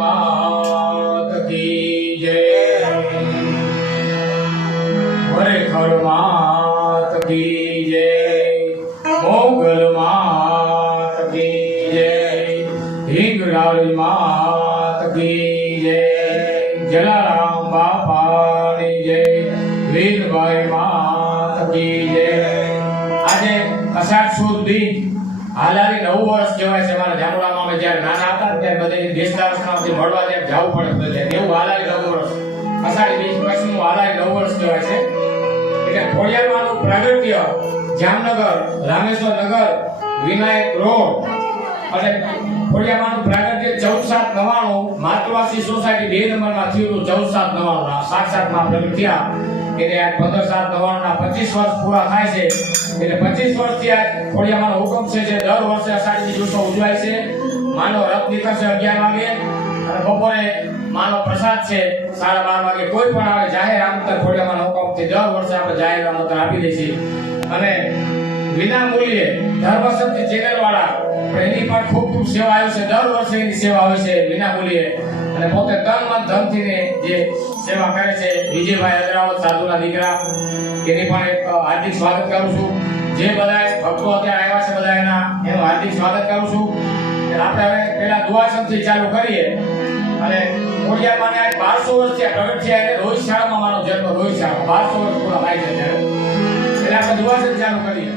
માત કી જય, ખરેખર માત કી જય, મોગલ માત કી જય, હિંગળાજ માત કી જય, જલારામ બાપાની જય, વીરભાઈ માત કી જય। આજે અષાઢ સુદ દી હાલારી 9 વર્ષ કહેવાય છે। મારા જામડામાં અમે જ્યારે નાના હતા ત્યારે બધે દેશદારમાંથી મળવા ત્યારે જવું પડે બધે એવું હાલારી 9 વર્ષ અષાઢી બીજ પછીનું હાલારી 9 વર્ષ કહેવાય છે। એટલે ખોડિયારમાંનું પ્રાગટ્ય જામનગર રામેશ્વર નગર વિનાયક રોડ અને ખોડિયારમાંનું પ્રાગટ્ય 14/7/99 માતૃવાસી સોસાયટી 2 નંબરમાં થયું 14/7/99 સાક્ષાતમાં પ્રગટ થયા। એટલે આ 15/7/99 ના 25 વર્ષ પૂરા થાય છે। એટલે 25 વર્ષથી આ ખોડિયારમાંનો હુકમ છે જે દર વર્ષે અષાઢી બીજ ઉત્સવ ઉજવાય છે। માનો રથ નીકળશે 11 વાગે અને બપોરે માનો પ્રસાદ છે 12:30 વાગે। કોઈ પણ આવે જાહેર આમંત્રણ ખોડિયારમાંનો હુકમથી દર વર્ષે આપણે જાહેર આમંત્રણ આપી દઈએ છીએ અને વિના મૂલ્યે ધર્મશક્તિ ચેનલ વાળા એની પણ ખૂબ ખૂબ સેવા આવે છે। દર વર્ષે એની સેવા હોય છે વિના મૂલ્યે અને પોતે તન મન ધનથી જે સેવા કરે છે। વિજયભાઈ અજરાવત સાધુના દીકરા એની પણ એક હાર્દિક સ્વાગત કરું છું। જે બધા ભક્તો અત્યારે આવ્યા છે બધા એનું હાર્દિક સ્વાગત કરું છું। આપણે હવે પહેલા દુઆસનથી ચાલુ કરીએ અને ખોડિયારમાંને આજ 1200 વર્ષથી પ્રગટ થયા એટલે રોહિત શાળામાં મારો જન્મ રોહિત શાળા 1200 વર્ષ પૂરા થાય છે ત્યારે એટલે આપણે દુઆસન ચાલુ કરીએ।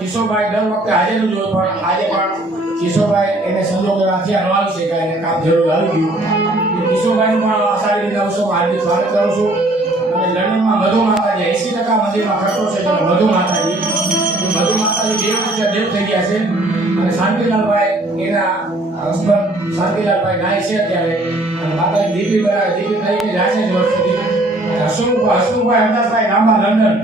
કિશોરભાઈ દર વખતે હાજર જ હોય, પણ આજે પણ કિશોરભાઈ એને સંજોગ એવા થયા ન આવી શક્યા, એને કામ જરૂર આવી ગયું. કિશોરભાઈનું પણ સારી રીતે અવસર હાર્દિક સ્વાગત કરું છું. અને લંડનમાં મધુ માતાજી 80% મંદિરમાં ખર્ચો છે, જેમાં મધુ માતાજી મધુ માતાજી દેવ થઈ ગયા છે અને શાંતિલાલભાઈ એના હસબન્ડ શાંતિલાલભાઈ નાય છે અત્યારે અને માતાજી દીકરી બનાવે દીકરી થઈ જાય છે વર્ષ સુધી હસમુખભાઈ હરદાસભાઈ રામા લંડન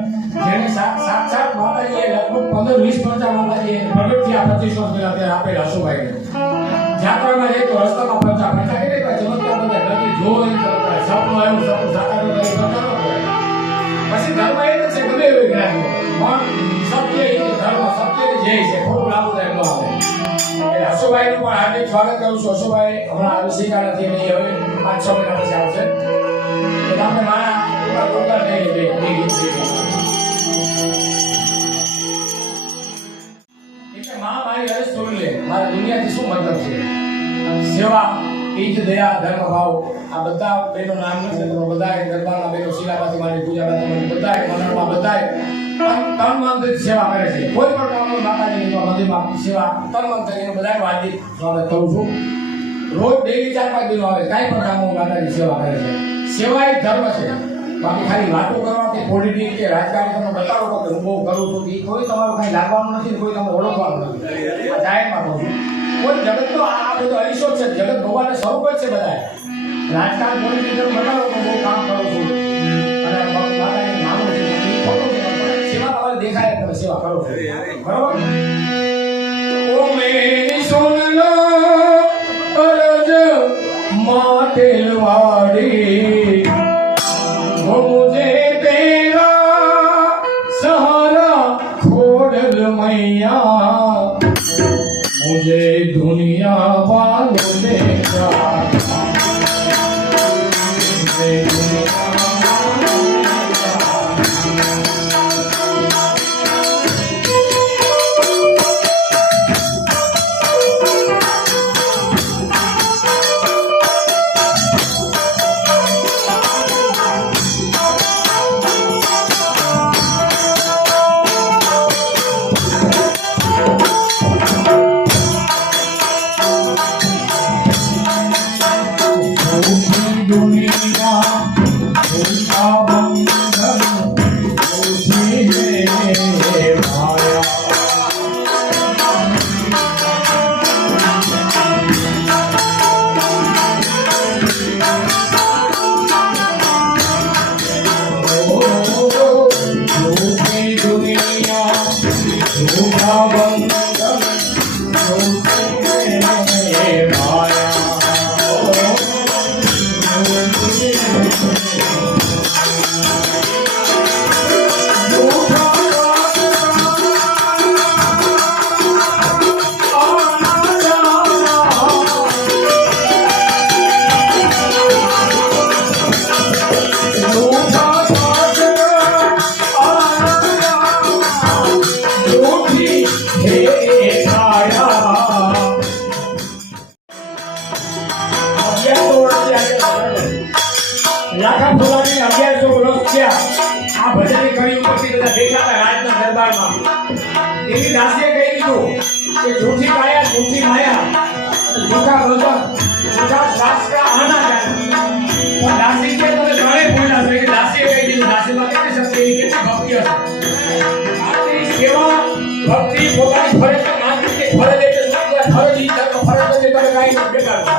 જેને સાક્ષાત માતાજીએ લગભગ 15-20 પંચા માતાજીએ પ્રગટ થયા 25 વર્ષ પહેલા ત્યારે આપેલા હસુભાઈને જાત્રામાં જાય તો રસ્તામાં પંચા એટલે કે ચમત્કાર બધા નથી જોઈ સપનું આવ્યું સપનું સાકાર પછી ધર્મ એ જ છે ગમે એવું જ્ઞાન પણ સત્ય એ ધર્મ સત્ય જય છે ખોટું લાગુ થાય ન આવે એટલે હસુભાઈનું પણ હાર્દિક સ્વાગત કરું છું હસુભાઈ હમણાં આવી શીખા નથી અને હવે 5-6 મહિના પછી આવશે તો આપણે મારા પ્રોગ્રામ લઈ એટલે મારી હરેશ છોડી લે મારા દુનિયાથી શું મતલબ છે સેવા ઈજ દયા ધર્મ ભાવ આ બધા બેનો નામ નથી તો બધા દરબારના બેનો શિલાપાથી મારી પૂજા માટે બધા મંડળમાં બધા તન મનથી સેવા કરે છે કોઈ પણ કામનો માતાજીની મંદિરમાં સેવા તન મનથી એનું બધા હાર્દિક સ્વાગત કરું છું રોજ ડેલી 4-5 દિનો આવે કાંઈ પણ કામો માતાજી સેવા કરે છે સેવા એક ધર્મ છે બાકી ખાલી વાતો કરવાથી પોલિટિક કે રાજકારણ તમે બતાવો કે હું બહુ કરું છું એ કોઈ તમારું કંઈ લાગવાનું નથી કોઈ તમે ઓળખવાનું નથી આ જાહેરમાં કહું છું કોઈ જગત તો આ બધો અરીસો છે જગત ભગવાનને સ્વરૂપ જ છે બધા રાજકારણ પોલિટિક બતાવો તો બહુ કામ કરું છું અને માતાને માનું છું એ ખોટું છે સેવા તમારે દેખાય તમે સેવા કરો છો બરાબર ઓ મેરી સુન લો અરજ માટેલવાડી वो मुझे तेरा सहारा खोड़ल मैया मुझे दुनिया वालों ने લાખા ફુલાની 1100 વર્ષ થયા આ ભજનની કડી ઉપરથી બધા બેઠા હતા રાજના દરબારમાં એની દાસીએ કહી દીધું કે ઝૂઠી કાયા ઝૂઠી માયા ઝૂઠા વચન ઝૂઠા શાસ્ત્ર આના જાય પણ દાસી કે તમે ઘણે બોલ્યા છો એ દાસીએ કહી દીધું દાસીમાં કેટલી શક્તિ કેટલી ભક્તિ હશે આટલી સેવા ભક્તિ પોતાની ફરજ માનવી કે ફરજ એટલે ફરજ ઈ ફરજ એટલે તમે કાંઈ બેકાર છો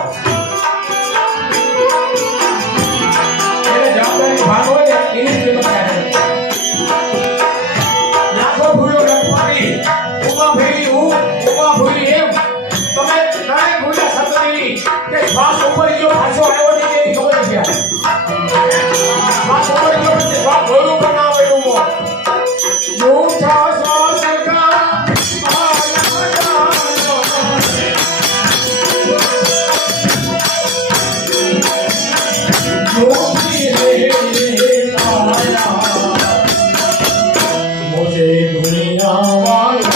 ભાગો એની કિંમત કરે લાખો ભૂલો રખવાડી ઉમા ભૂલી એમ તમે કાંઈ ભૂલ્યા સતરી કે શ્વાસ ઉપર ગયો પાછો આવ્યો નહીં એની ખબર છે શ્વાસ ઉપર ગયો છે શ્વાસ ભૂલું પણ ના આવે ઉમો જૂઠા શ્વાસ કા मुझे दुनिया वालों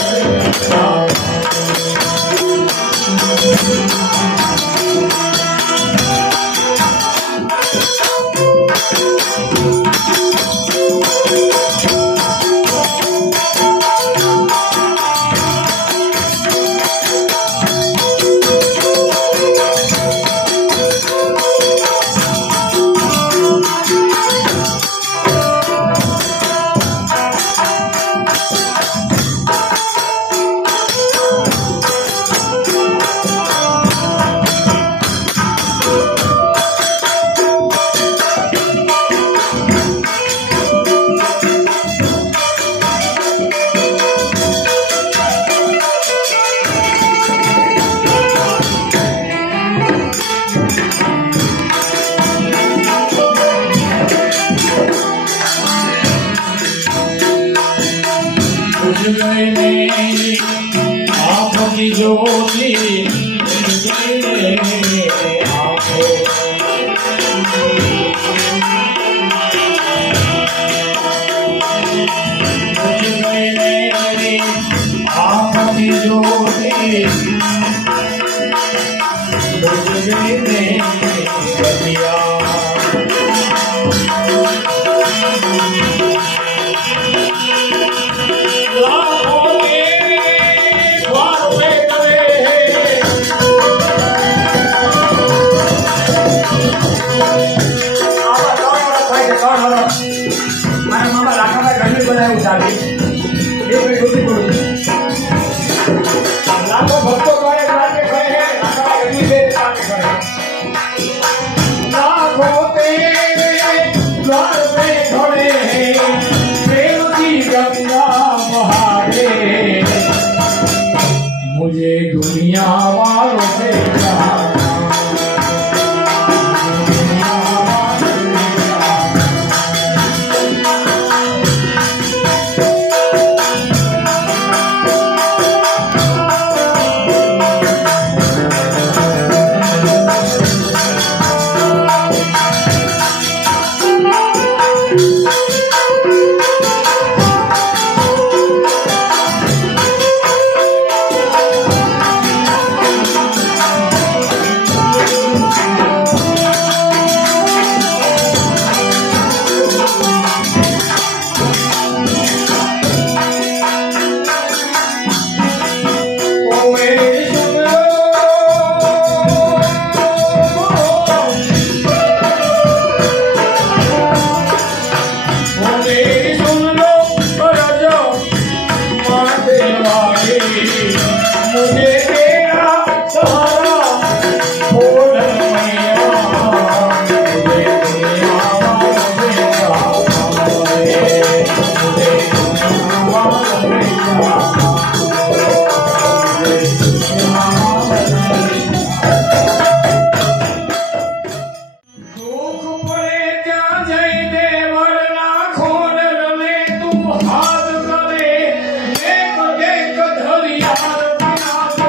આફતી જોતી આંખો આફતી જોતી मुझे दुनिया वालों से હાથ કરે એક ધરિયા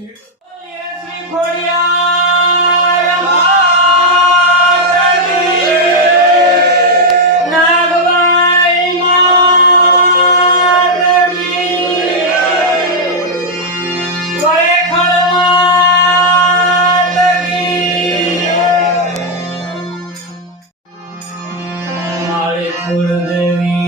શ્રી ખોડિયાર માત કી નાગબાઈ માત કી વૈખણ માત કી મારી કુળદેવી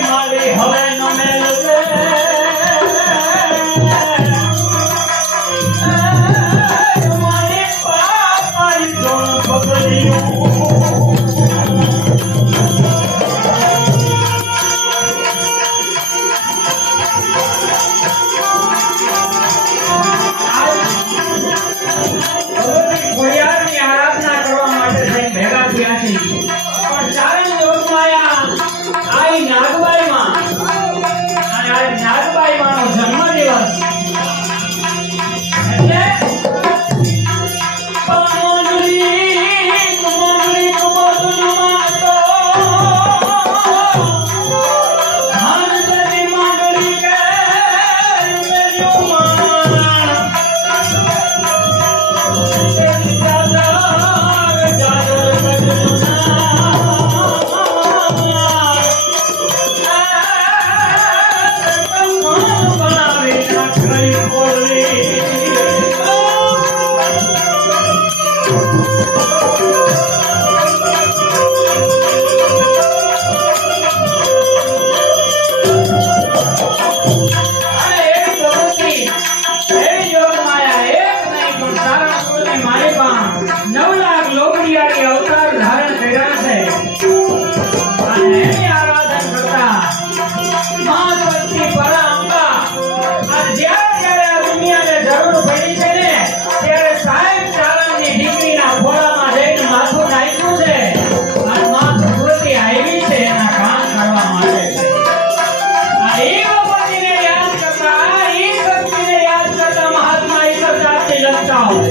મારી ની માલિકા 9 લાખ લોકડિયાળી અવતાર ધારણ કર્યા છે અને એની આરાધન કરતા મા શક્તિ પરાંબા અને જ્યારે આ દુનિયાને જરૂર પડી છે ને ત્યારે સાહેબ ચારણની દીકરીના ખોળામાં જઈને માથું નાખ્યું છે અને મા ભગવતી આવી છે એના કામ કરવા માટે છે. આ એ ભગવતીને યાદ કરતા એ શક્તિને યાદ કરતા મહાત્મા ઈશ્વર જાતિ લખતા હોય.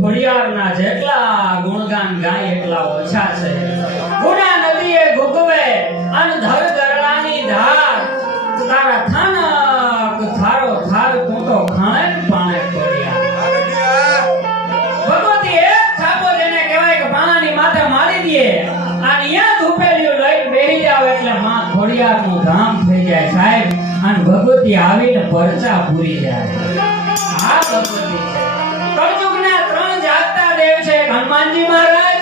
ખોડિયારના જેટલા ગુણગાન ગાય એટલા ઓછા છે. ગુણા નદીએ ગુગવે અન ધર ગરડાની ધાર તારા થાનક થારો થાર તું તો ખાણે પાણે ખોડિયા. ભગવતી એક છાપો જેને કહેવાય કે પાણાની માથે મારે શાંતિએ અને અહીંયા ધૂપેલિયું લઈને બેહી જાવ એટલે માં ખોડિયારનું ધામ થઈ જાય સાહેબ અને ભગવતી આવીને પરચા પૂરી જાય. આ ભગવતી છે. કળયુગના 3 જાગતા દેવ છે. એક હનુમાનજી મહારાજ,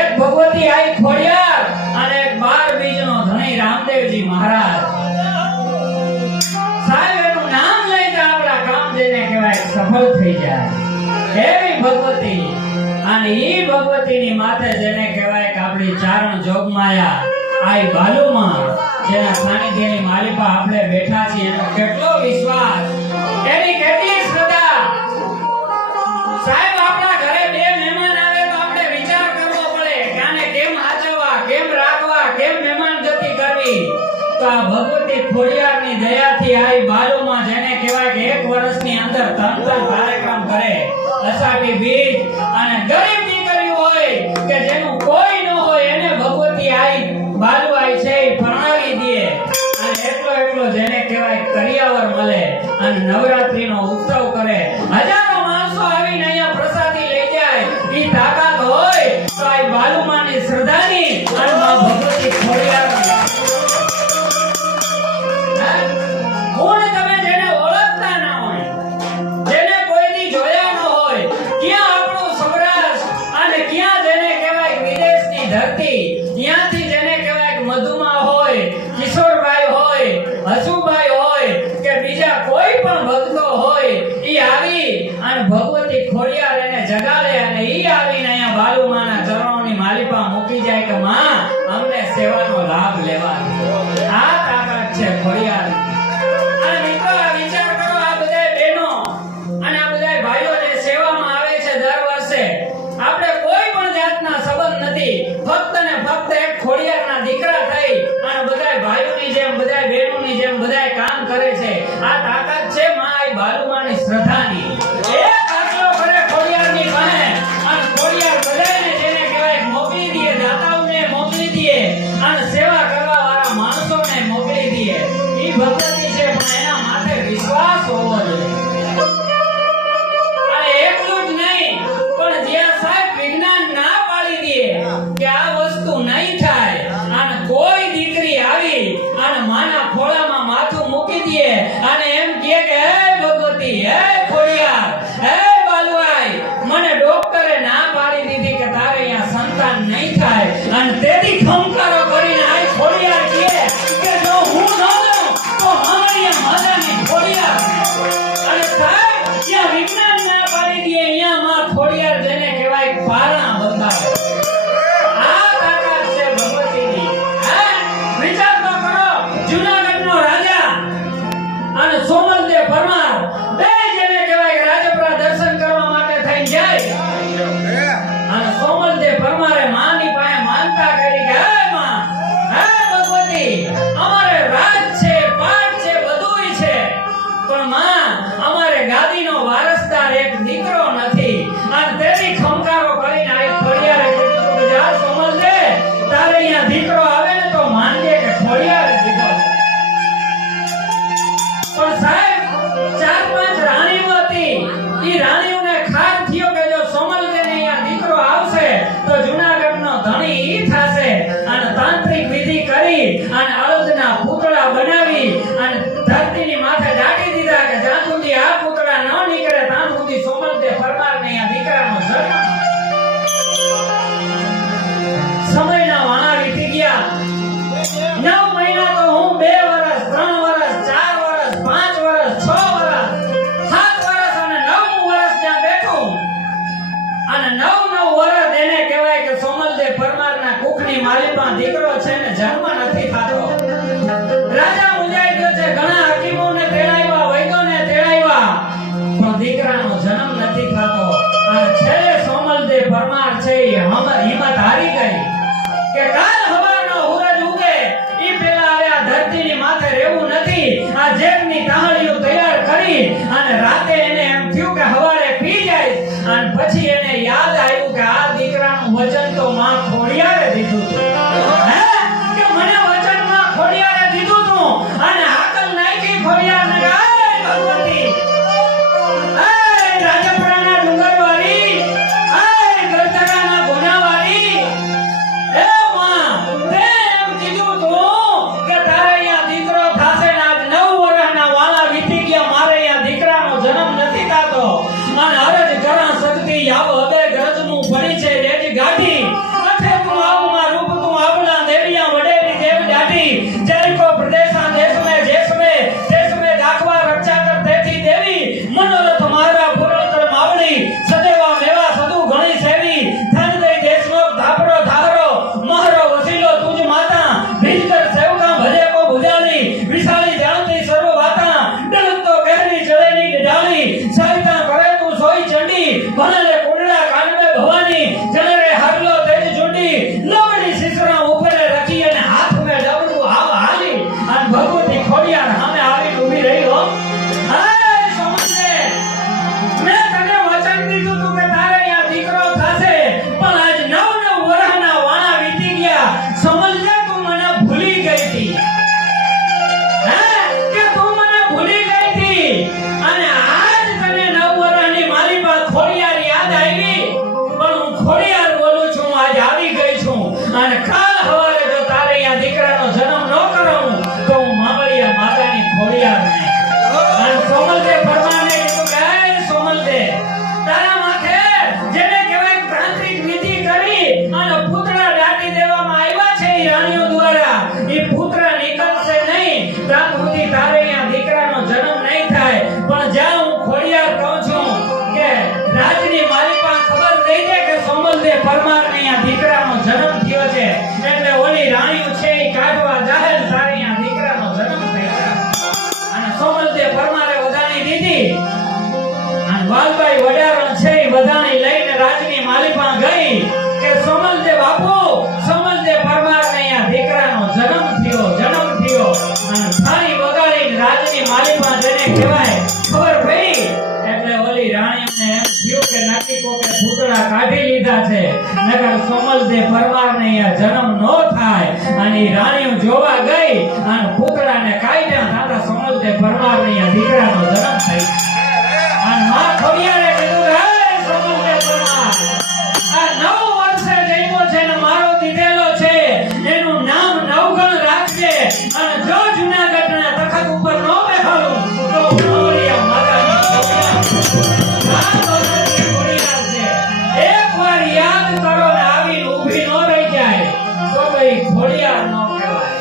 એક ભગવતી આઈ ખોડિયાર અને એક 12 બીજનો ધણી રામદેવજી મહારાજ. સાહેબ એનું નામ લઈને આપણા કામ જેને કહેવાય સફળ થઈ જાય એવી ભગવતી. અને ઈ ભગવતીની માથે જેને કહેવાય કે આપણી ચારણ જોગમાયા આઈ બાલુમાં જેના સાનિધ્યની માલિપા આપણે બેઠા છીએ એનો કેટલો વિશ્વાસ, એની કેટલી શ્રદ્ધા. સાહેબ આપણા ઘરે 2 મહેમાન આવે તો આપણે વિચાર કરવો પડે કે આને કેમ આચરવા, કેમ રાખવા, કેમ મહેમાન ગતિ કરવી. તો આ ભગવતી ખોડિયારની દયાથી આઈ બાલુમાં જેને કહેવાય કે 1 વર્ષની અંદર 3 કાર્યક્રમ કરે. અષાઢી બીજ અને ગરીબ દીકરી હોય કે જેનું કોઈ ન હોય એને ભગવતી આઈ બાલુ આઈ છે એ પરણાવી દે. અને એટલો જેને કહેવાય કરિયાવર મળે અને નવરાત્રીનો ઉત્સવ કરે. હજારો માણસો આવીને અહીંયા પ્રસાદી લઈ જાય. ઈ તાકાત હોય તો આ બાલુમાની શ્રદ્ધાની અને માં ભગવતી ખોડિયારની ગુણ તમે જેને ઓળખતા ના હોય, જેને કોઈની જોયા ન હોય, ક્યાં આપણું સૌરાષ્ટ્ર અને ક્યાં જેને કહેવાય વિદેશની ધરતી, ત્યાંથી જેને કહેવાય મધુમા હોય, કિશોરભાઈ હોય, હસુભાઈ હોય કે બીજા કોઈ પણ ભક્તો હોય, ઈ આવી અને ભગવતી ખોડિયાર એને જગાડે અને ઈ આવીને અહીંયા બાલુમાના ચરણોની માલિપા મૂકી જાય કે માં અમને સેવાનો લાભ લેવા દો. આ તાકાત છે ખોડિયાર. અને મિત્રો આ વિચાર કરો, આ બધા બહેનો અને આ બધા ભાઈઓ જે સેવામાં આવે છે દર વર્ષે, આપણે કોઈ પણ જાતના સંબંધ નથી, ફક્ત ને ફક્ત એક ખોડિયારના દીકરા થઈ અને બધા ભાઈઓની જેમ, બધા બહેનોની જેમ બધા કામ કરે છે. આ તાકાત છે માં આઈ બાલુમાની શ્રદ્ધાની. એક આટલો કરે ખોડિયારની પાસે અને ખોડિયાર બધાને જેને કહેવાય મોકલી દે, દાતાઓને મોકલી દે અને સેવા કરવા વાળા માણસોને મોકલી દે. ઈ ભગવતી છે પણ એના માથે વિશ્વાસ હોવો જોઈએ. અને એટલું જ નહીં પણ જ્યાં સાહેબ વિજ્ઞાન ના પાડી દે કે આ વસ્તુ નહીં થાય અને કોઈ દીકરી આવી અને માના ખોળામાં માથું મૂકી દે અને એમ કહે કે હે ભગવતી, હે ખોડિયાર, હે બાલુઆઈ, મને ડોક્ટરે ના પાડી દીધી કે તારે અહીંયા સંતાન નહીં થાય અને તેથી ખમકારો કરીને આ ખોડિયાર કહે કે જો હું ન દઉં તો અમારી માતાની ખોડિયાર. અને સાહેબ ત્યાં વિજ્ઞાન ના પાડી દે, અહીંયા માં ખોડિયાર જેને કહેવાય પારણા બંધાવે. આ તાકાત છે ભગવતીની. હે વિચાર તો કરો, જૂનાગઢનો રાજા અને સોમલદેવ પરમાર બે જેને કહેવાય કે રાજપુરા દર્શન કરવા માટે થઈને જાય અને સોમલદેવ પરમારે માની પાસે માનતા કરી કે હે માં, હે ભગવતી, અમારે રાજ છે, પાટ છે, બધુંય છે પણ માં અમારે ગાદીનો વારસદાર એક દીકરો નથી. અને તેથી ખમકારો કરીને આ ખોડિયારે કીધું કે જા સોમલદેવ, તારે અહીંયા દીકરો આવે ને તો માનજે કે ખોડિયારે દીધો. પણ સાહેબ 4-5 રાણીઓ હતી. ઈ રાણીઓને ખાર થયો કે જો સોમલદેવને અહીંયા દીકરો આવશે તો જૂનાગઢનો ધણી ઈ થાશે. અને તાંત્રિક વિધિ કરી અને અળદના પૂતળા બનાવી અને ધરતીની માથે ઢાંકી દીધા કે જ્યાં સુધી આ પૂતળા ન નીકળે ત્યાં સુધી સોમલદેવ પરમારને અહીંયા દીકરાનો જન્મ. સમયના વાણા વીતી ગયા. 9 મહિના તો હું 2 વર્ષ, 3 વર્ષ, 4 વર્ષ, 5 વર્ષ, 6 વર્ષ, 7 વર્ષ અને 9મું વર્ષ ત્યાં બેઠું. અને 9 વર્ષ એને કહેવાય કે સોમલદેવ પરમારના કુખની માલિપા દીકરો છે ને જન્મ નથી થતો. રાજા મુંજાઈ ગયો છે, ઘણા હકીમોને તેડાવ્યા, વૈદ્યોને તેડાવ્યા પણ દીકરાનો જન્મ નથી થતો. અને છેલ્લે સોમલદેવ પરમાર છે એ હિંમત હારી ગઈ કે કાલ હવારનો સૂરજ ઉગે ઈ પેલા હવે આ ધરતીની માથે રહેવું નથી. આ જેમની તાહળીઓ તૈયાર કરી અને રાતે એને એમ થયું કે હવારે પી જાય અને પછી એને યાદ આવ્યું કે આ દીકરાનું વચન તો માં ખોડિયારે દીધું હતું. હે કે મને વચન માં ખોડિયારે દીધું હતું અને હાકલ નાખી ખોડિયારને કે હે ભગવતી, હે રાજપુરાના ડુંગરવાળી, હે ગરતરાના ગોનાવાળી, અને કાલ સવારે જો તારે અહીંયા દીકરાનો જન્મ ન કરાવું તો હું મામળિયા માતાની ખોડિયાર નહીં. અને સોમલદેવ પરમારને કીધું કે "એ સોમલદેવ, તારા માથે જેને કહેવાય તાંત્રિક વિધિ કરી અને પુતળા દાટી દેવામાં આવ્યા છે ઈ રાણીઓ દ્વારા, ઈ પુતળા નીકળશે નહીં ત્યાં સુધી તારે અહીંયા દીકરાનો જન્મ નહીં થાય. પણ જ્યાં હું ખોડિયાર કહું છું કે રાજની માલિકા ખબર દઈ દે કે સોમલદેવ પરમારને અહીંયા દીકરાનો જન્મ થયો છે, એટલે ઓલી રાણીઓ છે ઈ કાઢવા જાહેર તારે અહીંયા દીકરાનો જન્મ થયો." અને સોમલદેવ પરમારે વધાણી દીધી અને વાલભાઈ વડારણ છે ઈ વધાણી લઈને રાજની માલિકા ગઈ કે સોમલદેવ બાપુ, સોમલદેવ પરમારને અહીંયા દીકરાનો જન્મ થયો અને થાળી વગાડીને રાજની માલિકા જેને કહેવાય ખબર પડી એટલે ઓલી રાણીઓને એમ થયું કે નાકી કોકે ભૂતળા કાઢી લીધા છે, નકર સોમલદેવ પરમારને અહીંયા જન્મ નો થાય. અને ઈ રાણીઓ જોવા ગઈ અને ભૂતળાને કાઢ્યા, તારા સોમલદેવ પરમારને અહીંયા દીકરાનો જન્મ થયો. અને માં ખોડિયારે કીધું કે "હે સોમલદેવ પરમાર, આ 9 વર્ષે જન્મો છે ને મારો દીધેલો છે, એનું નામ નવગણ રાખજે. અને જો જૂનાગઢના તખત ઉપર નો બેહાડું તો મામળિયા માતાની ખોડિયાર છે. એકવાર યાદ કરો ને આવીને ઊભી નો રહી જાય તો ભઈ ખોડિયાર નો કહેવાય.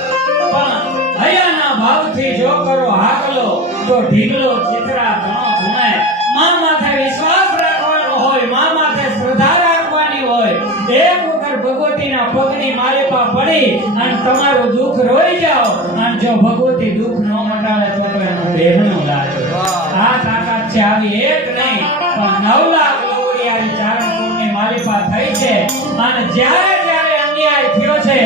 પણ હયાના ભાવથી જો કરો હાકલો તો ઢીકલો ચિત્રા ઘણો ધૂણે. માં માથે વિશ્વાસ રાખવાનો હોય, માં માથે શ્રદ્ધા રાખવાની હોય. એક વખત ભગવતીના પગની માલિપા પડી અને તમારું દુઃખ રોઈ જાઓ અને જો ભગવતી દુઃખ ન મટાડે તો એનું દેહનું લાગે. આ તાકાત છે, આવી એક નહીં પણ 9 લાખ લોવડિયાની ચારણપુરની માલિપા થઈ છે. અને જ્યારે જ્યારે અન્યાય થયો છે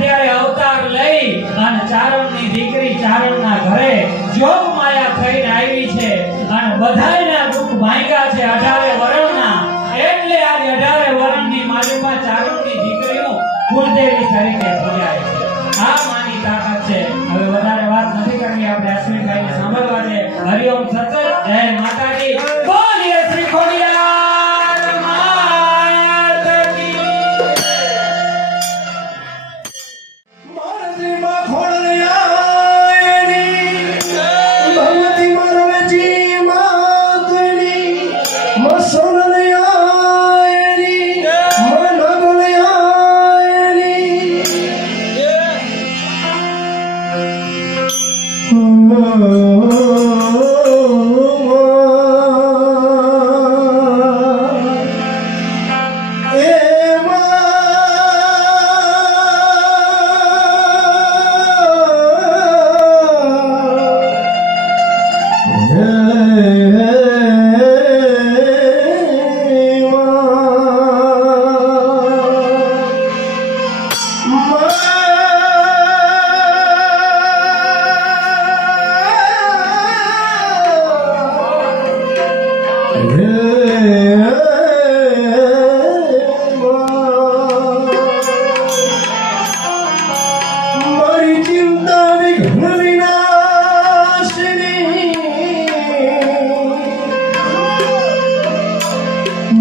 ત્યારે અવતાર લઈ અને ચારણની દીકરી ચારણના ઘરે જોગ માયા થઈને આવી છે અને બધાયના દુઃખ ભાંગ્યા છે 18 વરણના. એટલે આજ 18 વરણની માલિકા ચારણની દીકરીઓ કુળદેવી તરીકે પૂજાય છે. આ માની તાકાત છે. હવે વધારે વાત નથી કરવી, આપણે અશ્વિનભાઈને સાંભળવા છે. હરિઓમ સતત જય માતાજી, બોલીએ શ્રી ખોડિયાર માત કી. મારતી માં ખોડિયારની, ભગવતી મારવેજી માતની, માં સોનલિયાની, માં નાગલિયાની. મારી ચિંતા વિઘ્ન વિનાશિની,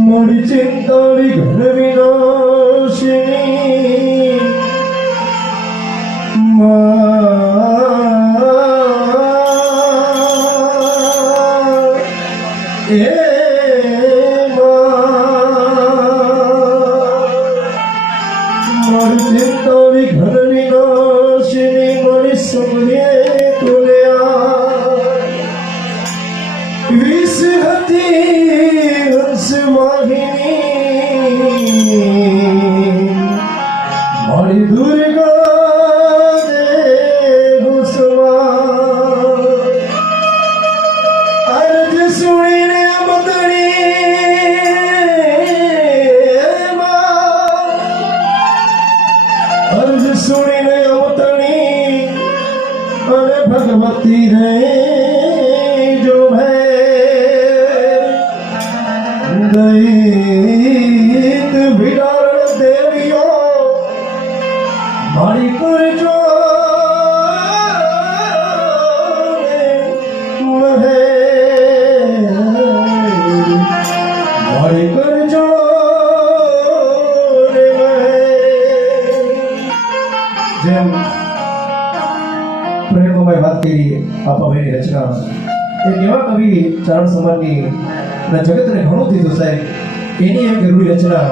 મારી ચિંતા વિઘ્ન વિનાશિની, મારી ચિંતા વિઘ્ન વિનાશિની, મારી સબરે તુલ્યા વિષ હતી હંસ વાહિની, મારી દુર્ગા દેહુ સવાર. અરજ સુણીને અરજ સુણીને અવતણી અને ભગવતી રે જો દૈત વિડારણ દેવીઓ મારી કરજો મારી કરજો જેમ પ્રેમમય વાત કરી આપાભાઈની રચના એક એવા કવિ ચારણ સમાજની અને જગતને ઘણું દીધું સાહેબ એની એક જરૂરી રચના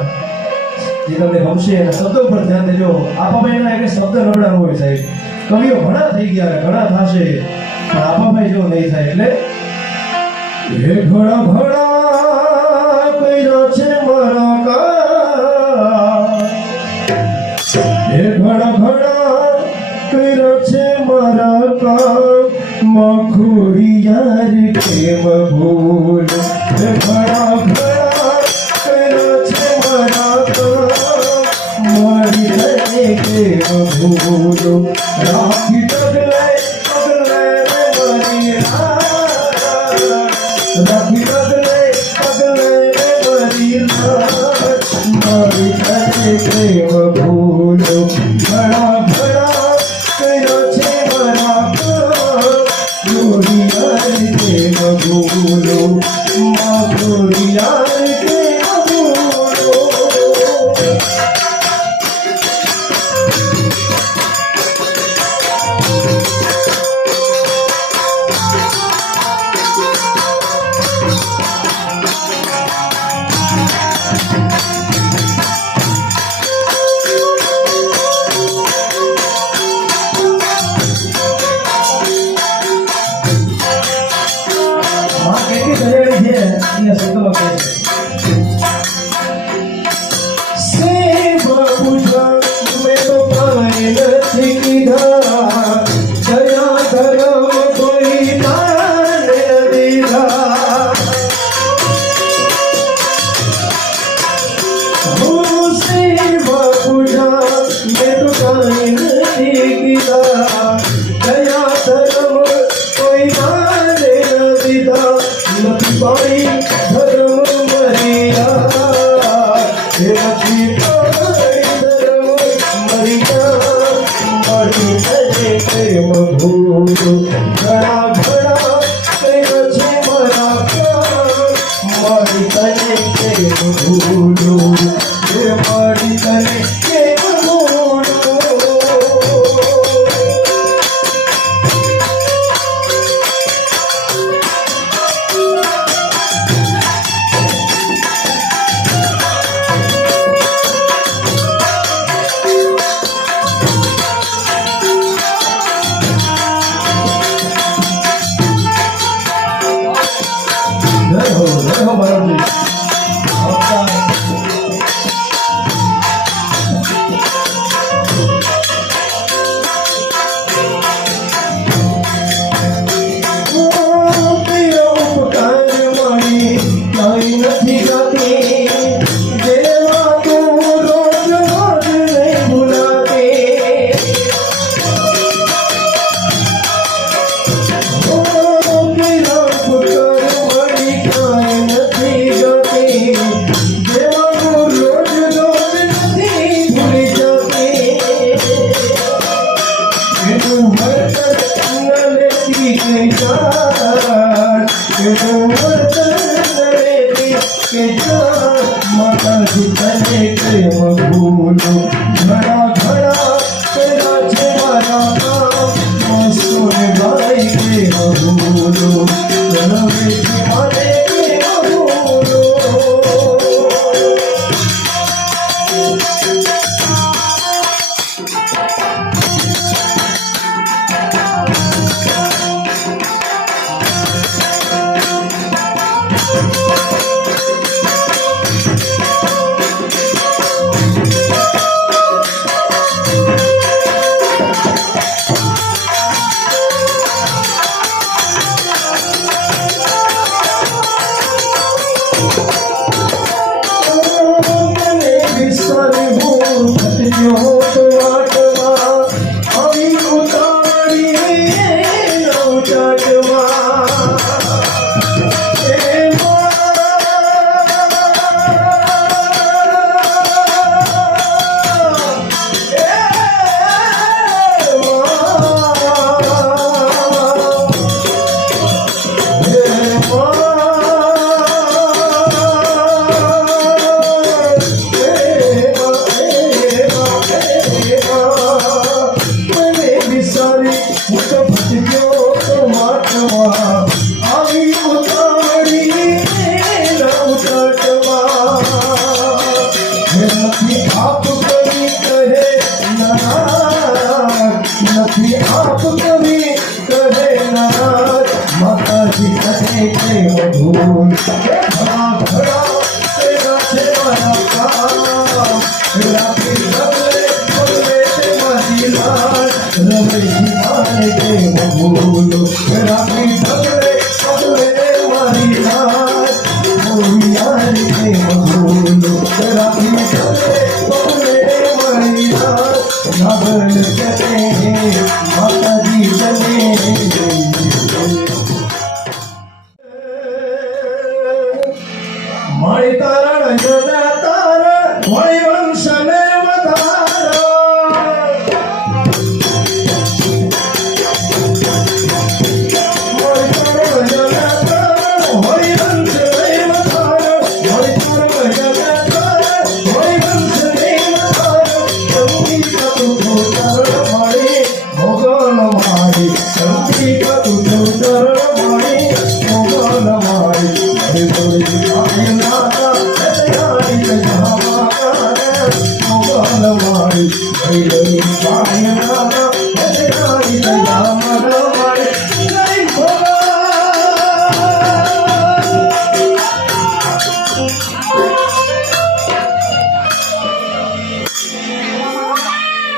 જે તમને ગમશે અને શબ્દો પર ધ્યાન દેજો આપાભાઈના એક શબ્દ નબળા હોય સાહેબ કવિઓ ઘણા થઈ ગયા ઘણા થશે પણ આપાભાઈ જેવો નહીં થાય એટલે એ ઘણા ઘણા કર્યા છે મારા કા એ ઘણા ઘણા કર્યા છે મારા કા મખોડી યાર કેમ ભૂલ એ ઘણા ઘણા કર્યા છે મારા કા મારી તને કેમ ભૂલ રાખી પગલે પગલે મારી રાખી પગલે પગલે મારી મારી તને કેમ ભૂલ ઘણા ઘણા કર્યો છે મારા ગોરી યાર કેમ ભૂલો ગોરી યાર કેમ ભૂલો માં કેટલી કરેલી છે અહીંયા શબ્દમાં કહે છે સેવા પૂજા મેં તો કાંઈ નથી કીધા દયા ધર્મ કોઈ માને દીધા હું સેવા પૂજા મેં તો કાંઈ નથી કીધા દયા ધર્મ કોઈ માને દીધા નથી પાણી ધર્મ મર્યા એ નથી પાણી ધર્મ મર્યા મારી તને પ્રેમ ભૂલો ઘણા ઘણા પ્રેમ છે મારા કા મારી તને પ્રેમ ભૂલો એ મારી તને પ્રેમ ભૂલો જય હો મારાજી નથી જાતી દેવા તું રોજ રોજ નહીં ભૂલાતી ઓ મેરા પુત્ર મળી કાંઈ નથી જાતી દેવા તું રોજ રોજ નથી ભૂલી જાતી એનું વર્તન ન લેતી કઈ ચાર એનું વર્તન કે માતાજી તને પ્રેમ ભૂલો ઘણા ઘણા કર્યા છે મારા કામ સોને ભાઈ પ્રેમ ભૂલો હવે છે મને પ્રેમ ભૂલો ભૂલ ભલા ભલા તેરા છે મારા કામ રાખી બદલે બદલે તે મારી લાલ રમેશી મારે કે ભૂલ રાખી બદલે બદલે તે મારી લાલ યાર કે ભૂલ રાખી બદલે બદલે મારી લાલ નગર ચલે માતાજી ચલે મારી તારણ જના તારણ મારી વંશને વધારો મારી તારણ જના તારણ મારી વંશને વધારો મારી તારણ જના તારણ મારી વંશને વધારો સંગીત તું તારણ મારી મોગલ મારી સંગીત તું તારણ મારી મોગલ મારી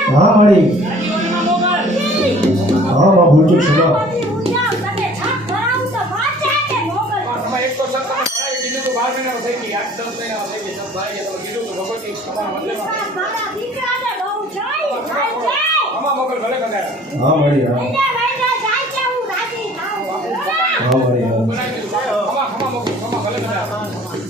હા મળી હા માં ભૂલચૂક સુના આમાં એક તો સત્તા ભરાઈ કીધું તો 12 મહિના થઈ ગઈ 8-10 મહિના થઈ ગઈ સબ ભાઈ તો કીધું તો ભગવતી તમારા મંદિરમાં આમાં મોકલ ભલે કદાય હા મળી હા હા મળી હા બનાવી દીધું આમાં મોકલ આમાં ભલે કદાય હા મળી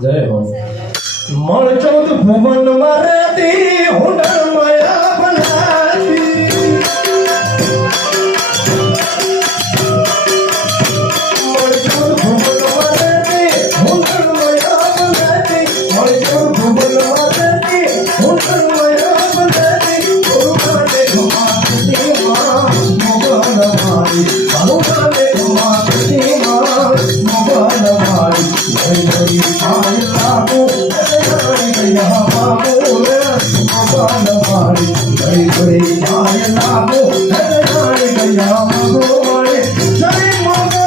જય હો મળ 14 ભુવન મારેતી હુંડર માયા બનાતી મળ 14 ભુવન મારેતી હુંડર માયા બનાતી મળ 14 ભુવન મારેતી હુંડર માયા બનાતી ગુરુને ઘુમાતી માં મોગલ મારી ગુરુને ઘુમાતી માં મોગલ મારી જય આયલાગો જય ગયા બાબો મોગલ મારી જય આયલાગો જય ગયા બાબો જય મોગલ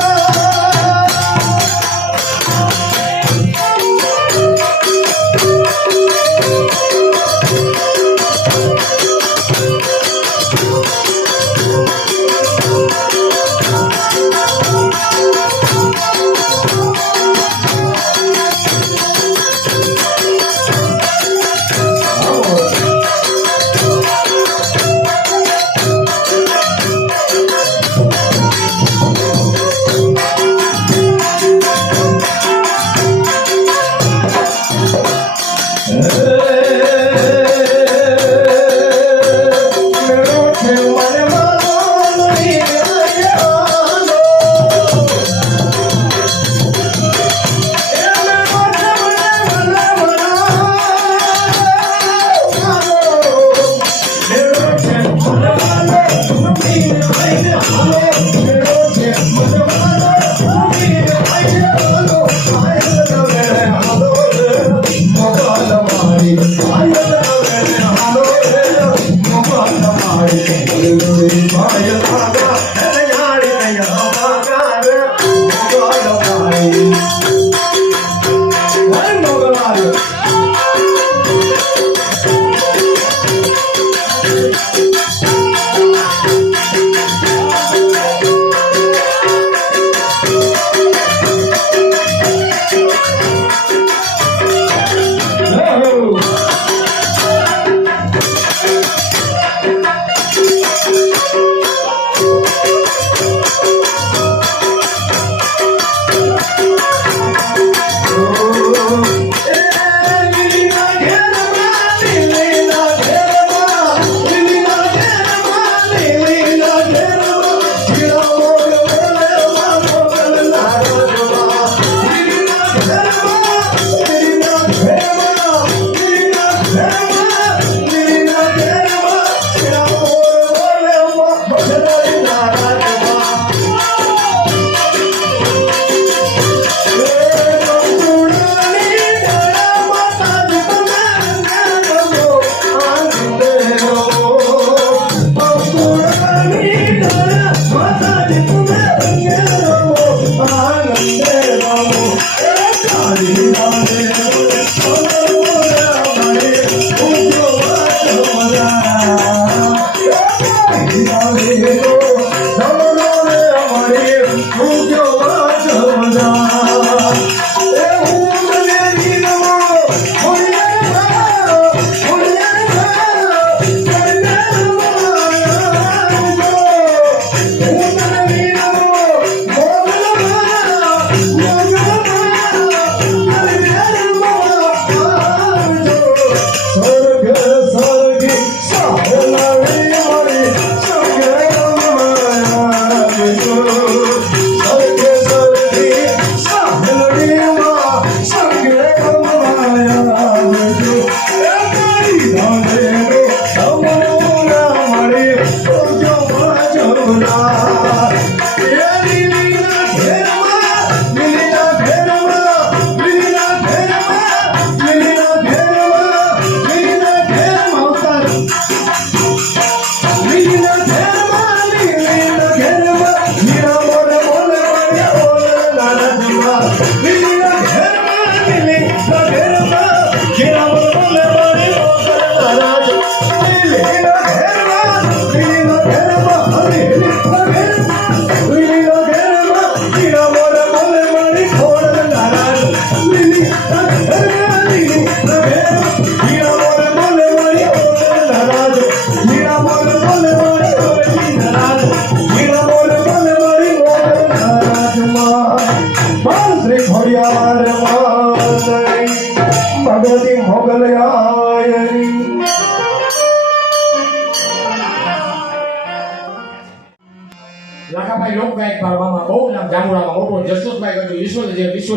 લાખાભાઈ લોકગાયક પારવામાં બહુ નામ જામુડામાં મોટો જસવંતભાઈ ગઢવી વિશ્વ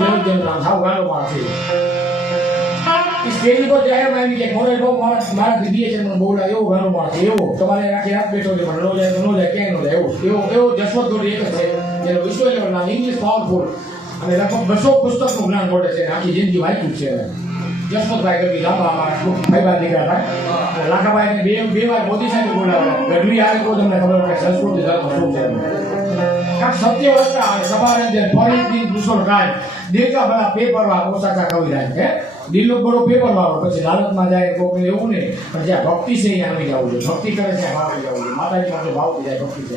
લેવલ જેનું નામ સાવ ગાંડો માણસ છે. ઈ સ્ટેજ ઉપર જાહેરમાં આવી કે મોરે બહુ મારા દીદીએ છે મને બોલા એવો ગાંડો માણસ છે, એવો તમારે આખી રાત બેઠો છે પણ ન જાય તો ન જાય ક્યાંય ન જાય એવો જસવંત ગઢવી એક જ છે જેનો વિશ્વ લેવલ નામ ઇંગ્લિશ પાવરફુલ અને લગભગ 200 પુસ્તકનું જ્ઞાન મોટે છે આખી જિંદગી વાંચ્યું છે. જસવંતભાઈ ગઢવી લાંબા અમારા ભાઈબાંધ દીકરા થાય. લાખાભાઈને બે વાર મોદી સાહેબ બોલાવ્યા. ગઢવી આવે તો તમને ખબર પડે સંસ્કૃતિ ધર્મ શું છે. કાંક સત્ય વસ્તા અને સભારંજન ફરીદીન કુશળ દેખા ભલા પેપરવા ઓસાચા કવિરાજ હે દિલનો બડો પેપર વાળો પછી લાલચમાં જાય કોકને એવું નહીં પણ જ્યાં ભક્તિ છે અહીંયા આવી જવું જોઈએ. ભક્તિ કરે છે ભાવ જવું જોઈએ. માતાજી પાસે ભાવથી જાય ભક્તિ છે.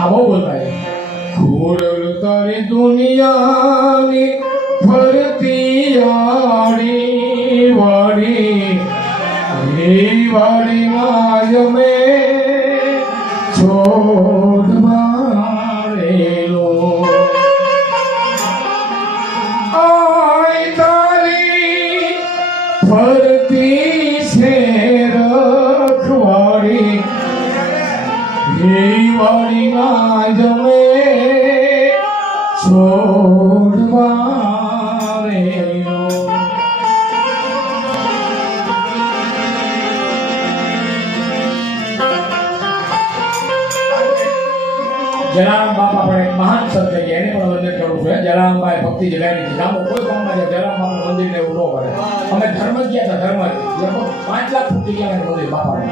આ બહુ બોલતા છે ખોડલ તારી દુનિયાની ફરતી આડી વાડી માં જમે છોડવારેલો આય તારી ફરતી છે રખવાડી વાડી માં જમે છોડવારેલો. જલારામ બાપા પણ એક મહાન સંત છે એને પણ વંદન કરવું છે. જલારામભાઈ ભક્તિ જગાવી હતી. ગામો કોઈ ગામમાં જાય જલારામ બાપા મંદિરને એવું ન કરે. અમે ધર્મ જ ગયા હતા ધર્મ લગભગ 5 લાખ ફૂટ જગ્યા મંદિર બાપાને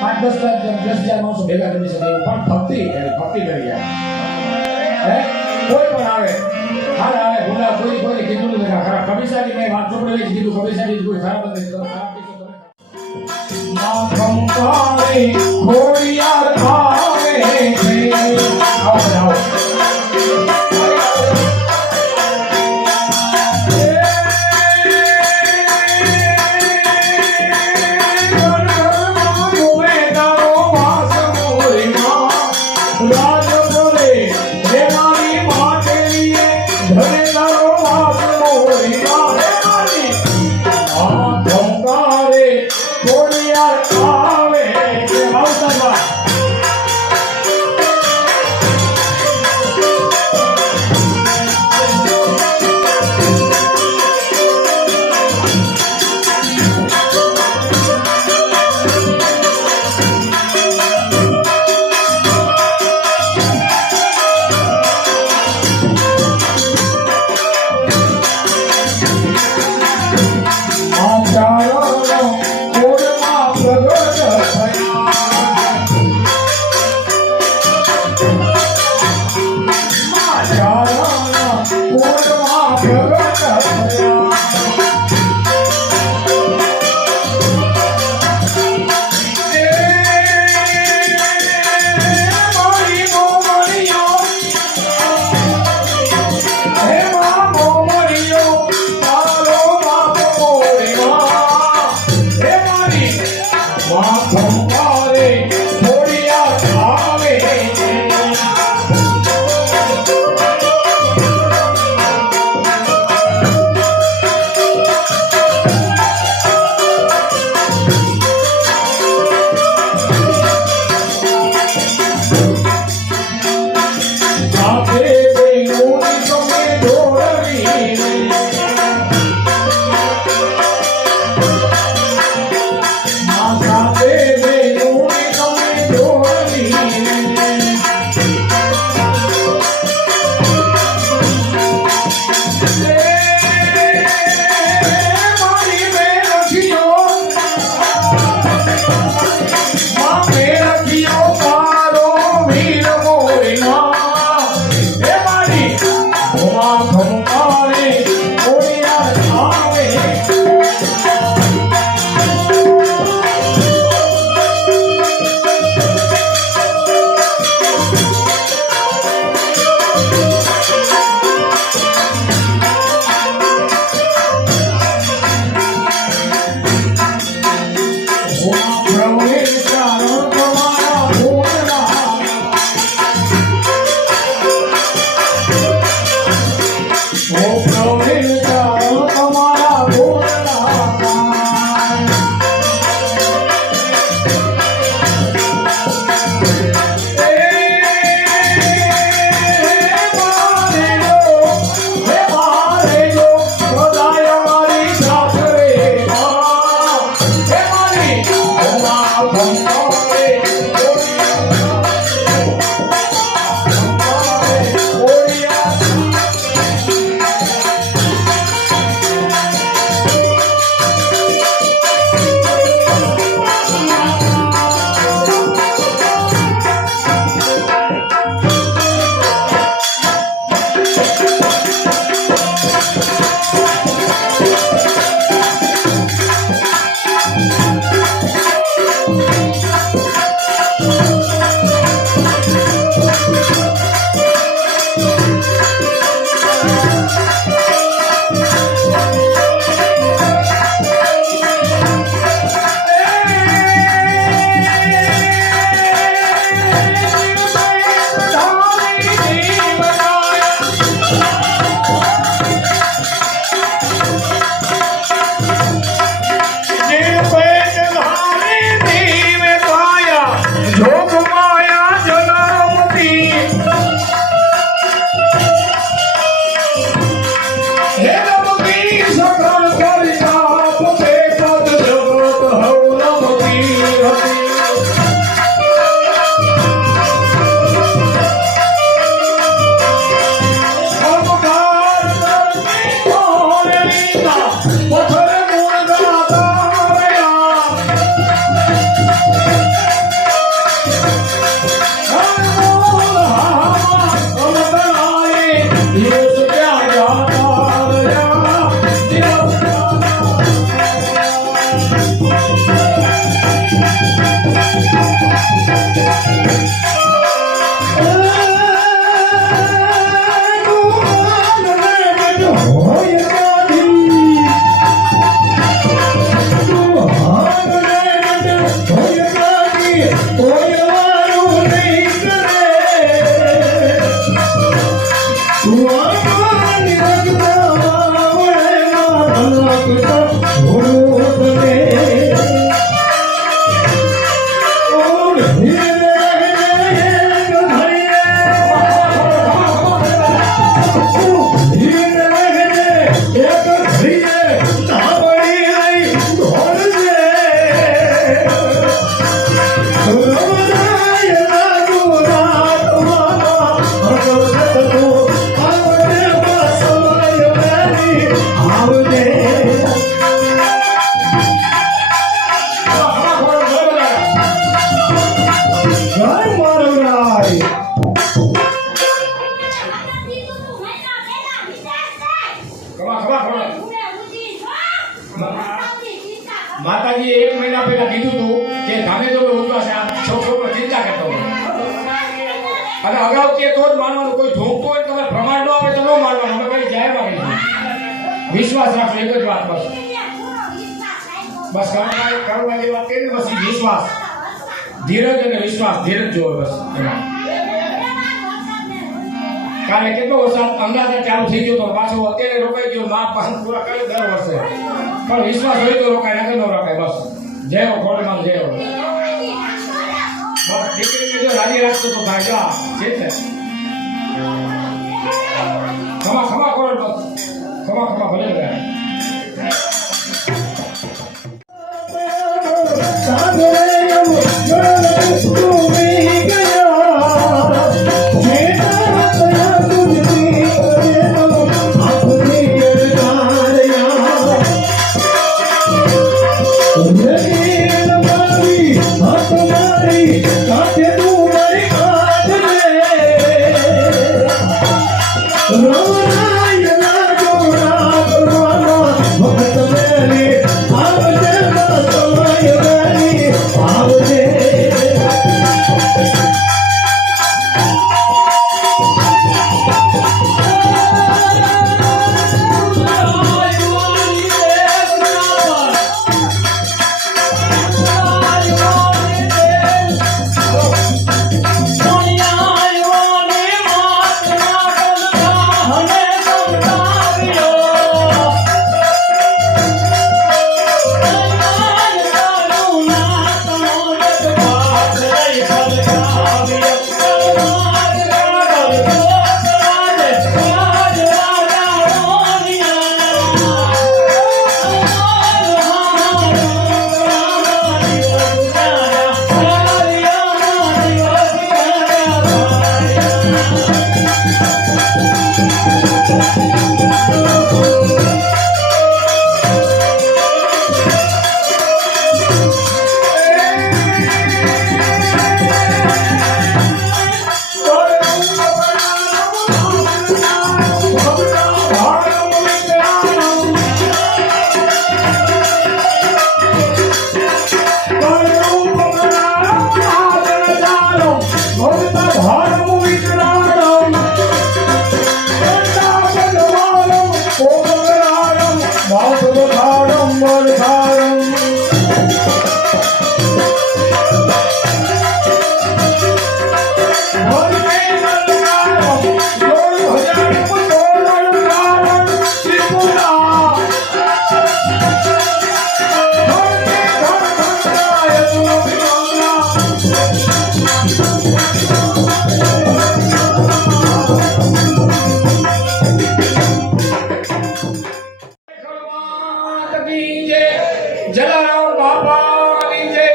5-10 હજાર માણસો ભેગા કરી શકે એવું પણ ભક્તિ કરી ગયા. કોઈ પણ આવે હાલ આવે ભૂલા કોઈ કીધું નથી ખરાબ કબીસારી મેં વાત ચોપડે લઈ કીધું કબીસારી કોઈ ખરાબ નથી ખરાબ માથમ કાળે ખોડિયાર આવે છે. આવો અને અગાઉ કે તો જ માનવાનું. કોઈ ઢોંગતું હોય તમે પ્રમાણ ન આવે તો ન માનવાનું. અમે કઈ જાહેરમાં કહીશું. વિશ્વાસ રાખો, એક જ વાત બસ. બસ કરવા જેવી વાત કરી ને બસ વિશ્વાસ, ધીરજ અને વિશ્વાસ. ધીરજ જોવો બસ. કાલે કેટલો વરસાદ અંદાજે ચાલુ થઈ ગયો તો પાછો અત્યારે રોકાઈ ગયો. માપ પાન પૂરા કરે દર વર્ષે, પણ વિશ્વાસ હોય તો રોકાય, નકર ન રોકાય. બસ જય હો ખોડમાં જય હો. બસ દીકરીને જો રાજી રાખતો તો ભાઈ જા છે ખમા ખમા કરો બસ. ખમા ખમા ભલે જાય. જલારામ બાપાની જય.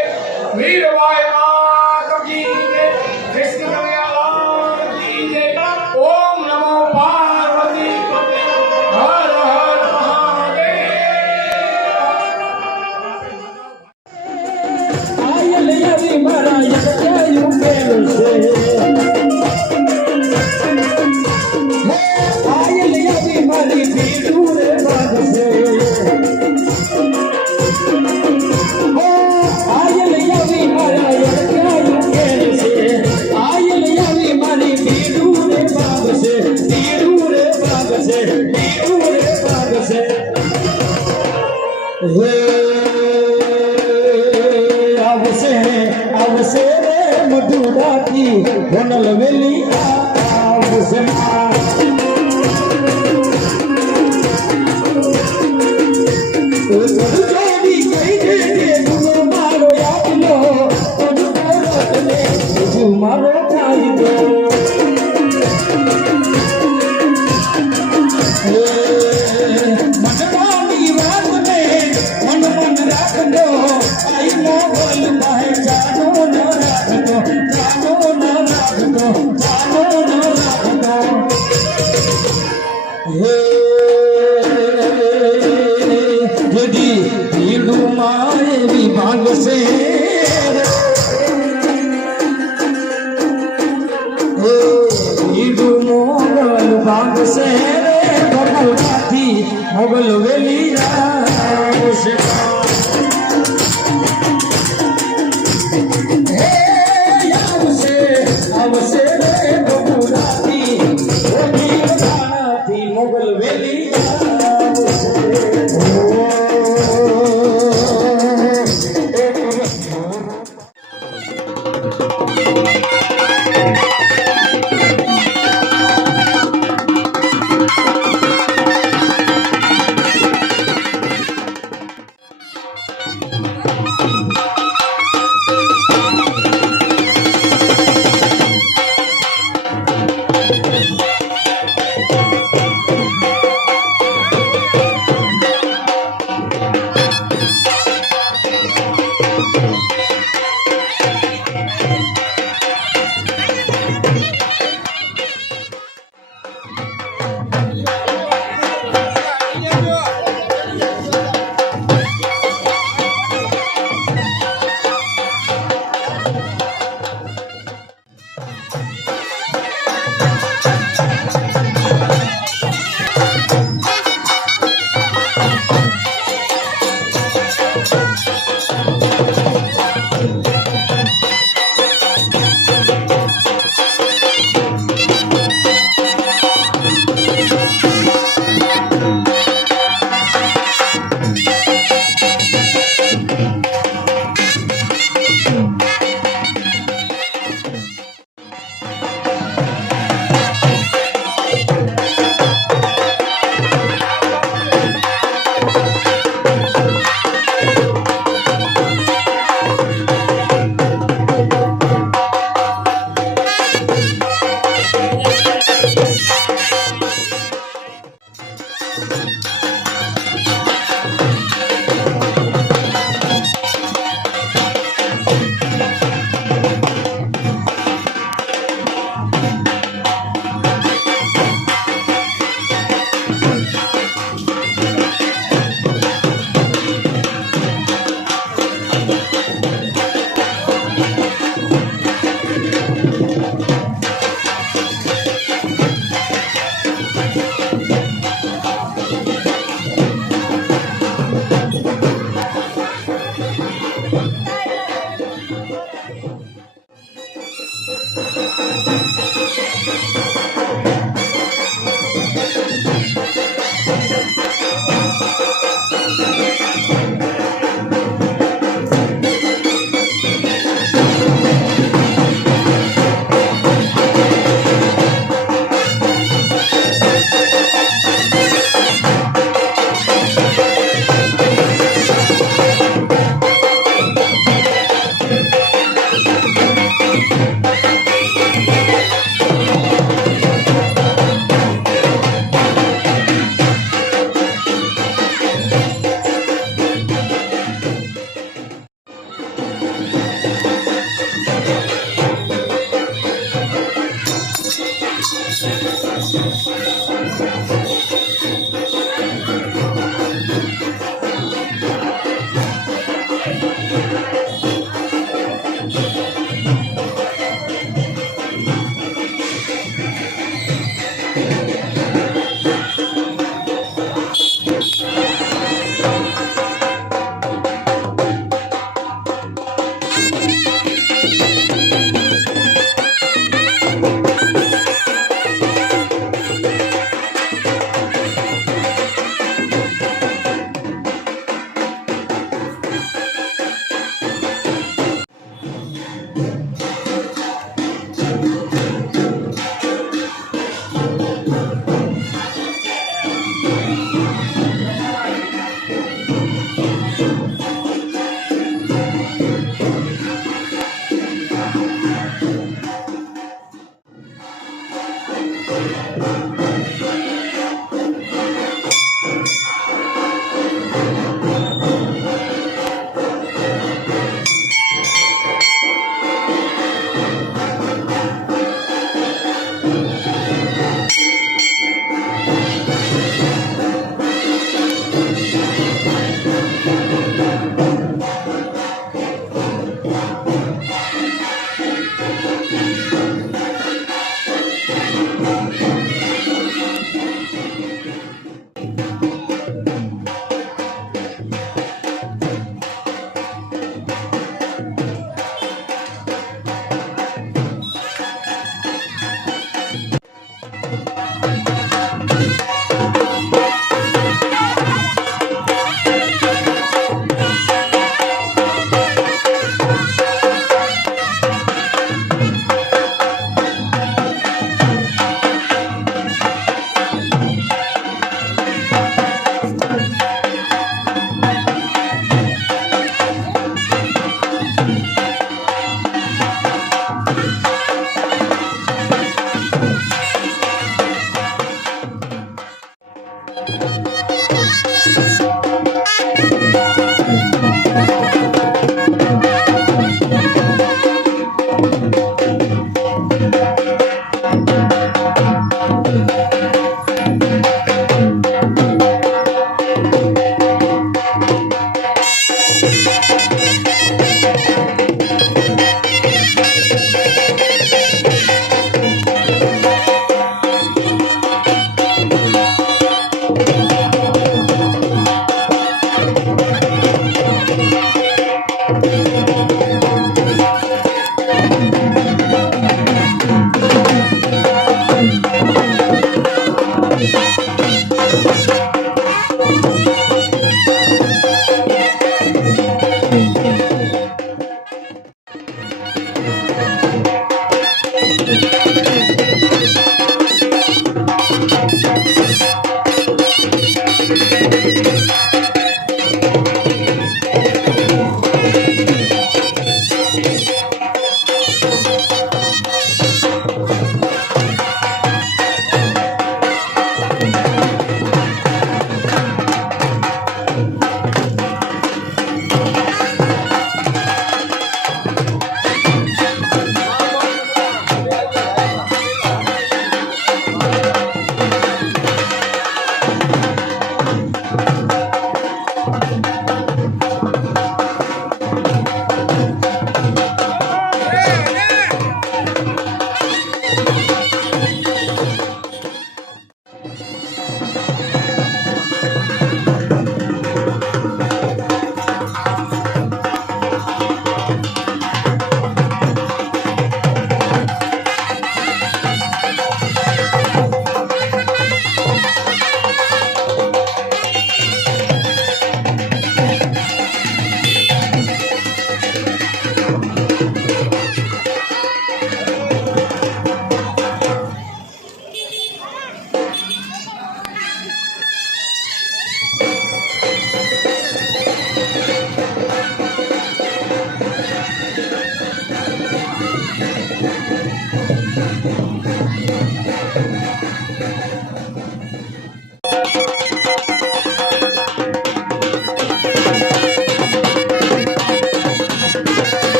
વીરબાઈ માતા કી જય. કૃષ્ણ કનૈયાલાલ કી જય. ઓમ નમો પાર્વતી પતે. હર હર મહાદેવ. આવશે રે મધુરાતી હોનલ વેલી આવશે. જોડી કઈ દે ગુનો મારો યાદનો મારો કાયદો. મનવાની વાત ને મન મન રાખજો. આઈ મોગલ માહે જાનો ન રાખજો. જાનો ન રાખજો. જાનો ન રાખજો. જદી ભીડું માએ વિભાગ છે. ભીડું મોગલ ભાગ છે. બબુરાથી મોગલ વેલી આવશે. આવશે રે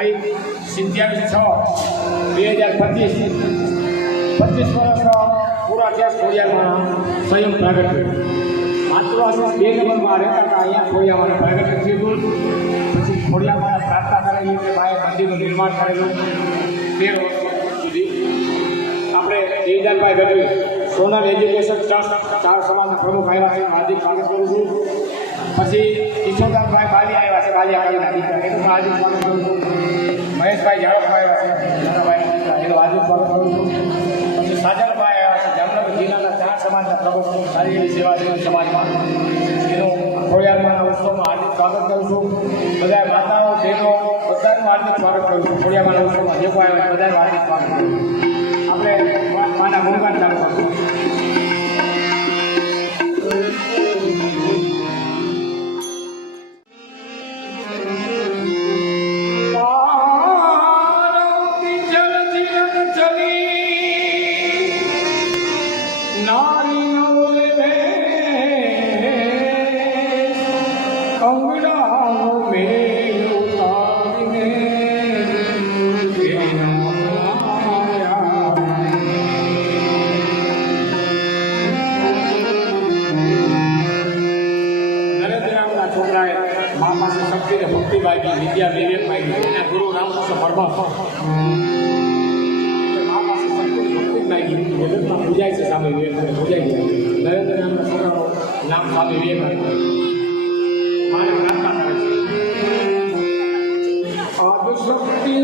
તારીખ 27/6/2025 25 વર્ષ પૂરા થયા ખોડિયારમાં સ્વયં પ્રગટ થયું. માતૃઆશીષ 2 નંબરમાં રહેતા હતા. અહીંયા ખોડિયામાં પ્રગટ થયું. પછી ખોડિયામાં પ્રાર્થના કરેલી કે ભાઈ મંદિરનું નિર્માણ કરેલું 13 વર્ષ સુધી. આપણે દેવદાનભાઈ ગઢવી સોનલ એજ્યુકેશન ટ્રસ્ટ ચાર સમાજના પ્રમુખ આવ્યા છે. હાર્દિક સ્વાગત કરું છું. પછી કિશોરદાસભાઈ બાલિયા આવ્યા છે. બાલિયા કવિના દીકરા એનું હાર્દિક સ્વાગત કરું છું. મહેશભાઈ જાડવભાઈ આવ્યા છે. એનું હાર્દિક સ્વાગત કરું છું. પછી સાજલભાઈ આવ્યા છે. જામનગર જિલ્લાના ચાર સમાજના પ્રમુખ સારી એવી સેવા છે સમાજમાં. એનું ખોડિયારમાં ઉત્સવમાં હાર્દિક સ્વાગત કરું છું. બધા માતાઓ બહેનો બધાનું હાર્દિક સ્વાગત કરું છું. ખોડિયામાં ઉત્સવમાં જે કોઈ આવે બધાનું હાર્દિક સ્વાગત કરું છું. આપણે માના ગુણગાન ચાલુ કરશું. મા પાસે શક્તિને ભક્તિ માગી, વિદ્યા વિવેક માગી. એના ગુરુ રામકૃષ્ણ પરમહંસ મા પાસે શક્તિને ભક્તિ માગી. જગતમાં પૂજાય છે સ્વામી વિવેકાનંદ, પૂજાય છે. નરેન્દ્ર નામના છોકરાનું નામ સ્વામી વિવેકાનંદ. માને પ્રાર્થના કરે છે. આદિશક્તિ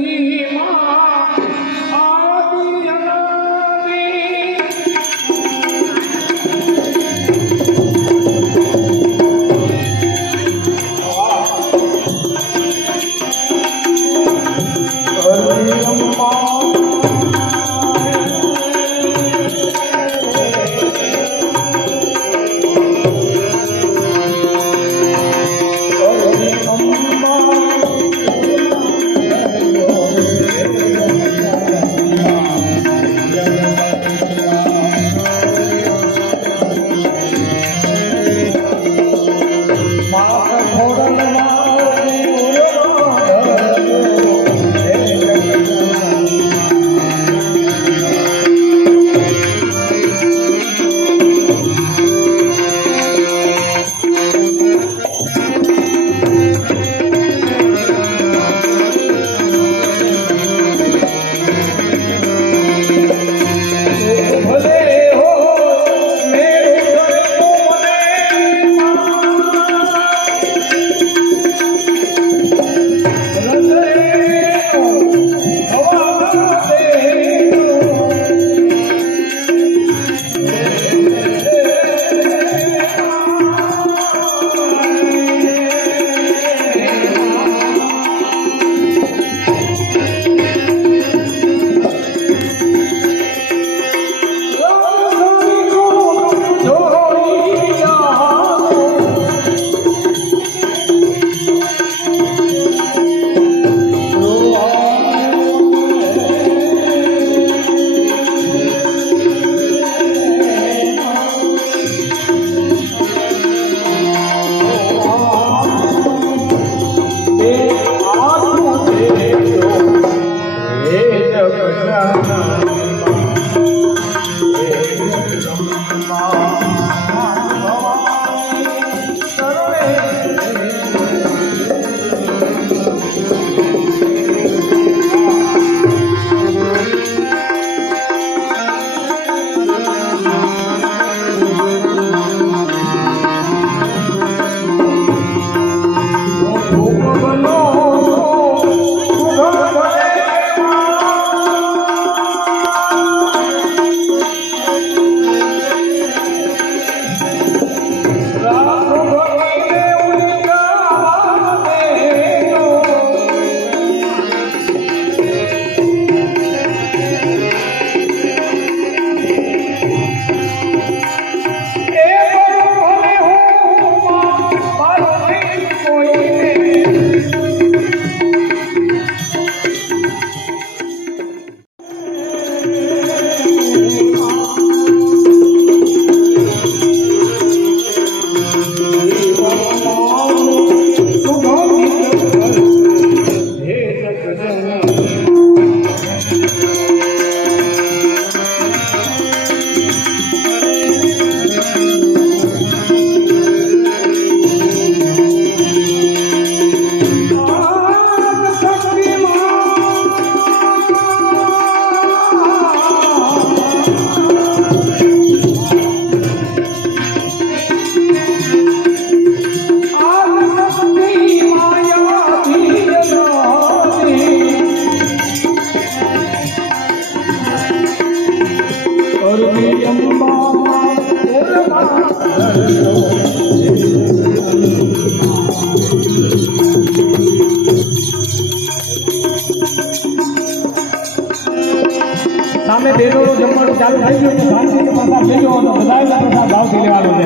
સામે બેનોનું જમવાનું ચાલુ થઈ ગયું તો શાંતિથી પ્રસાદ લેજો તો બધાયના પ્રસાદ ભાવથી લેવાનો છે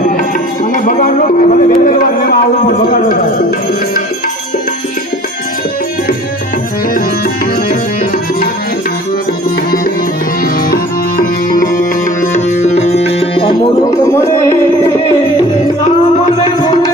અને બગાડ ન ભલે બે વાર લેવા આવું પણ બગાડ ન થાય અમૃત મળે નામને ભૂલને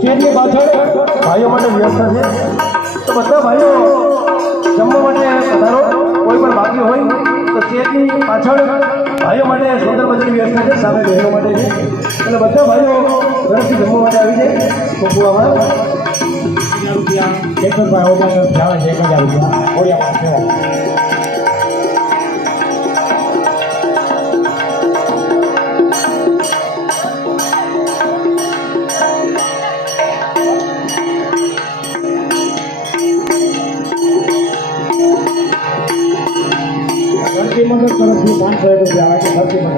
સ્ટેજની પાછળ ભાઈઓ માટે વ્યવસ્થા છે, તો બધા ભાઈઓ જમવા માટે પધારો. કોઈ પણ બાકી હોય તો સ્ટેજની પાછળ ભાઈઓ માટે સુંદર મજાની વ્યવસ્થા છે, સામે બહેનો માટે છે, અને બધા ભાઈઓ ઘરથી જમવા માટે આવી જાય. કોકુવામાં રૂપિયા 1000 રૂપિયા ભક્તિ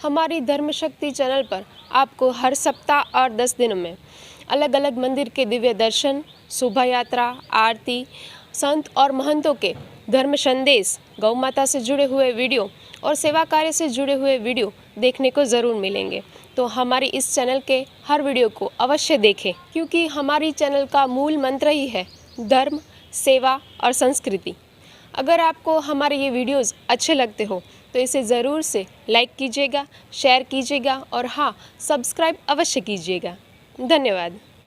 हमारी धर्म शक्ति चैनल पर आपको हर सप्ताह और 10 दिनों में अलग अलग मंदिर के दिव्य दर्शन, शोभा यात्रा, आरती, संत और महंतों के धर्म संदेश, गौ माता से जुड़े हुए वीडियो और सेवा कार्य से जुड़े हुए वीडियो देखने को ज़रूर मिलेंगे। तो हमारी इस चैनल के हर वीडियो को अवश्य देखें, क्योंकि हमारी चैनल का मूल मंत्र ही है धर्म, सेवा और संस्कृति। अगर आपको हमारे ये वीडियोस अच्छे लगते हो तो इसे ज़रूर से लाइक कीजिएगा, शेयर कीजिएगा और हाँ, सब्सक्राइब अवश्य कीजिएगा। धन्यवाद।